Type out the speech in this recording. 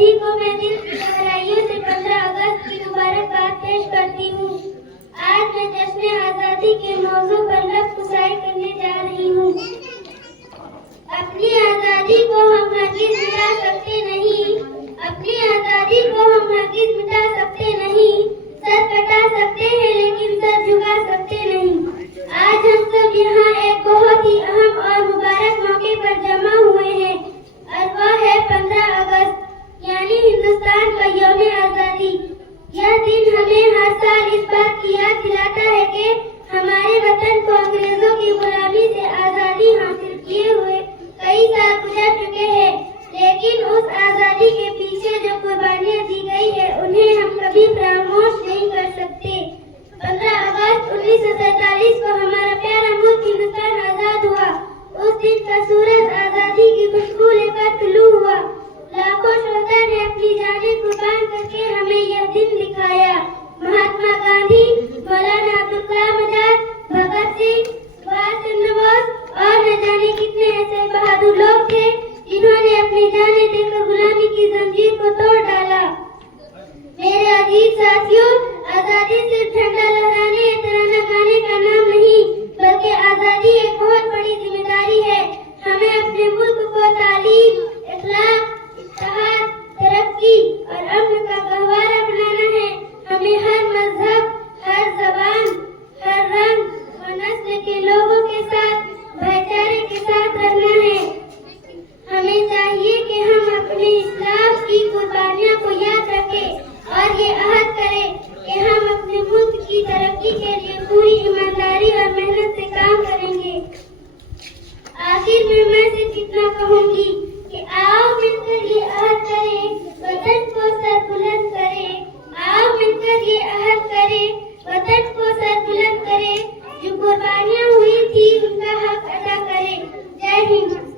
सभी को मैं दिल की गहराइयों से 15 अगस्त की मुबारकबाद पेश करती हूँ। आज मैं जश्न आज़ादी के मौजू पर लब कुसाई करने जा रही हूँ। अपनी आज़ादी को हम हरगिज़ मिटा सकते नहीं, अपनी आज़ादी को हम हरगिज़ मिटा सकते नहीं। सर कटा सकते हैं लेकिन सर झुका सकते नहीं। आज हम सब यहाँ एक बहुत ही अहम और मुबारक मौके पर जमा हुए हैं और वह है 15 अगस्त यानी हिंदुस्तान का यौम आज़ादी। यह दिन हमें हर साल इस बात की याद दिलाता है कि हमारे वतन को अंग्रेजों की गुलामी से आज़ादी हासिल किए हुए कई साल गुजर चुके हैं, लेकिन उस आज़ादी के पीछे जो कुर्बानियाँ दी गई है उन्हें हम कभी फरामोश नहीं कर सकते। 15 अगस्त 1947 को हमारा प्यारा मुल्क हिंदुस्तान आज़ाद हुआ। उस दिन का सूरज आज़ादी की खुशबू लेकर तुलू हुआ। लाखों शोहदा ने अपनी जानें कुर्बान करके हमें यह दिन दिखाया। महात्मा गांधी, मौलाना अब्दुल कलाम आजाद, भगत सिंह, सुभाष चंद्र बोस और न जाने कितने ऐसे बहादुर लोग थे जिन्होंने अपनी जानें देकर गुलामी की जंजीर को तोड़ डाला। मेरे अजीज साथियों, आजादी सिर्फ झंडा लहराने या तराना गाने का नाम नहीं, बल्कि आजादी एक बहुत बड़ी जिम्मेदारी है। हमें अपने मुल्क को तालीम, इखलाक, इत्तेहाद, तरक्की और अमन का गहवारा बनाना है। हमें हर मजहब, हर जबान, हर रंग और नस्ल के लोगों के साथ भाईचारे के साथ रहना है। हमें चाहिए कि हम अपने इस्लाम की कुर्बानियों को याद रखें और ये अहद करें कि हम अपने मुल्क की तरक्की के लिए पूरी ईमानदारी और मेहनत से काम करेंगे। आखिर में मैं सिर्फ इतना कहूँगी कि आओ मिलकर ये अहद करें, वतन को सर बुलंद करें। आओ मिलकर ये अहद करें, वतन को सर बुलंद करें। जो कुर्बानियाँ हुई थी उनका हक अदा करें। जय हिंद।